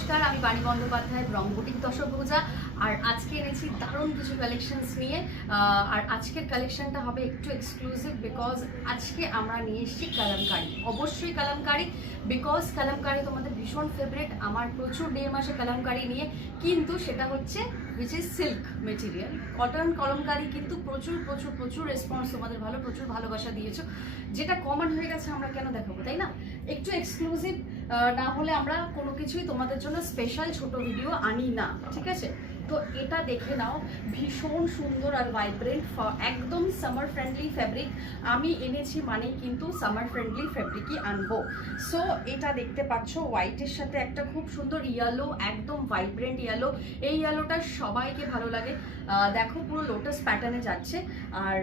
নমস্কার, আমি বাণী বন্দ্যোপাধ্যায়, রং বুটিক দশভুজা। আর আজকে এনেছি দারুণ কিছু কালেকশনস নিয়ে। আর আজকের কালেকশনটা হবে একটু এক্সক্লুসিভ, বিকজ আজকে আমরা নিয়ে এসেছি কালামকারি। অবশ্যই কালামকারি, বিকজ কালামকারি তোমাদের ভীষণ ফেভারিট। আমার প্রচুর ডেম আসে কালামকারি নিয়ে, কিন্তু সেটা হচ্ছে which is silk material. Cotton kalamkari কিন্তু প্রচুর প্রচুর প্রচুর রেসপন্স তোমাদের ভালো, প্রচুর ভালোবাসা দিয়েছো। যেটা কমন হয়ে গেছে আমরা কেন দেখাবো, তাই না? একটু এক্সক্লুসিভ না হলে আমরা কোনো কিছুই তোমাদের জন্য স্পেশাল ছোট ভিডিও আনি না, ঠিক আছে? তো এটা দেখে নাও, ভীষণ সুন্দর আর ভাইব্রেন্ট, একদম সামার ফ্রেন্ডলি ফ্যাব্রিক। আমি এনেছি মানেই কিন্তু সামার ফ্রেন্ডলি ফ্যাব্রিকই আনবো। সো এটা দেখতে পাচ্ছ হোয়াইটের সাথে একটা খুব সুন্দর ইয়েলো, একদম ভাইব্রেন্ট ইয়েলো। এই ইয়েলোটা সবাইকে ভালো লাগে। দেখো পুরো লোটাস প্যাটার্নে যাচ্ছে। আর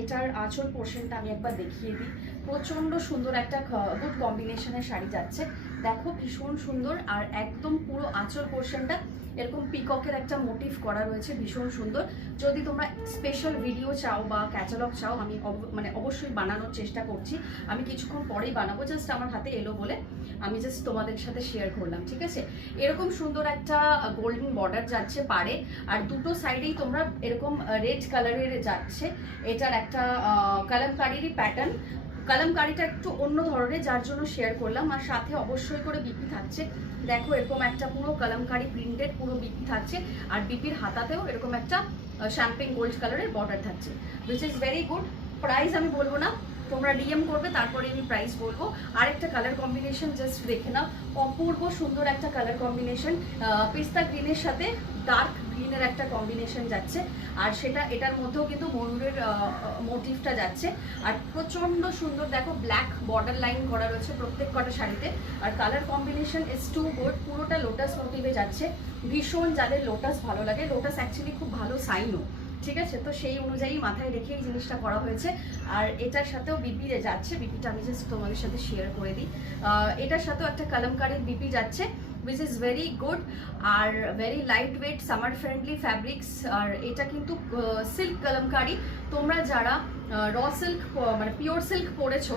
এটার আঁচল পোর্শনটা আমি একবার দেখিয়ে দিই। প্রচণ্ড সুন্দর একটা গুড কম্বিনেশনের শাড়ি যাচ্ছে। দেখো ভীষণ সুন্দর। আর একদম পুরো আঁচল পোর্শনটা এরকম পিককের একটা মোটিভ করা রয়েছে, ভীষণ সুন্দর। যদি তোমরা স্পেশাল ভিডিও চাও বা ক্যাটালগ চাও, আমি অবশ্যই বানানোর চেষ্টা করছি। আমি কিছুক্ষণ পরেই বানাবো, জাস্ট আমার হাতে এলো বলে আমি জাস্ট তোমাদের সাথে শেয়ার করলাম, ঠিক আছে? এরকম সুন্দর একটা গোল্ডেন বর্ডার যাচ্ছে পাড়ে, আর দুটো সাইডেই তোমরা এরকম রেড কালারের যাচ্ছে। এটার একটা কালামকারিরই প্যাটার্ন। কালামকারিটা একটু অন্য ধরনের, যার জন্য শেয়ার করলাম। আর সাথে অবশ্যই করে বিপি থাকছে। দেখো এরকম একটা পুরো কালামকারি প্রিন্টেড পুরো বিপি থাকছে। আর বিপির হাতাতেও এরকম একটা শ্যাম্পেন গোল্ড কালারের বর্ডার থাকছে, which is very good. Price আমি বলবো না, তোমরা ডিএম করবে, তারপরে আমি প্রাইস বলবো। আর একটা কালার কম্বিনেশন জাস্ট দেখে নাও, অপূর্ব সুন্দর একটা কালার কম্বিনেশন। পিস্তা গ্রিনের সাথে ডার্ক গ্রিনের একটা কম্বিনেশন যাচ্ছে। আর সেটা এটার মধ্যেও কিন্তু ময়ূরের মোটিভটা যাচ্ছে। আর প্রচণ্ড সুন্দর, দেখো ব্ল্যাক বর্ডার লাইন করা রয়েছে প্রত্যেক কটা শাড়িতে। আর colour combination is too good. পুরোটা লোটাস মোটিভে যাচ্ছে। ভীষণ যাদের লোটাস ভালো লাগে, লোটাস অ্যাকচুয়ালি খুব ভালো সাইনও, ঠিক আছে? তো সেই অনুযায়ী মাথায় রেখে এই জিনিসটা করা হয়েছে। আর এটার সাথেও বিপি যাচ্ছে। বিপিটা আমি জাস্ট তোমাদের সাথে শেয়ার করে দিই। এটার সাথেও একটা কালামকারির বিপি যাচ্ছে, which is very good আর very lightweight summer friendly fabrics। আর এটা কিন্তু সিল্ক কালামকারি। তোমরা যারা র সিল্ক মানে পিওর সিল্ক পরেছো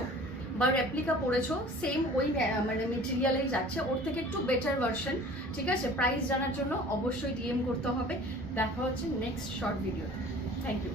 বা রেপ্লিকা পরেছো, সেম ওই মানে মেটেরিয়ালেই যাচ্ছে, ওর থেকে একটু বেটার ভার্সন, ঠিক আছে? প্রাইস জানার জন্য অবশ্যই ডিএম করতে হবে। দেখা হচ্ছে next short video. Thank you.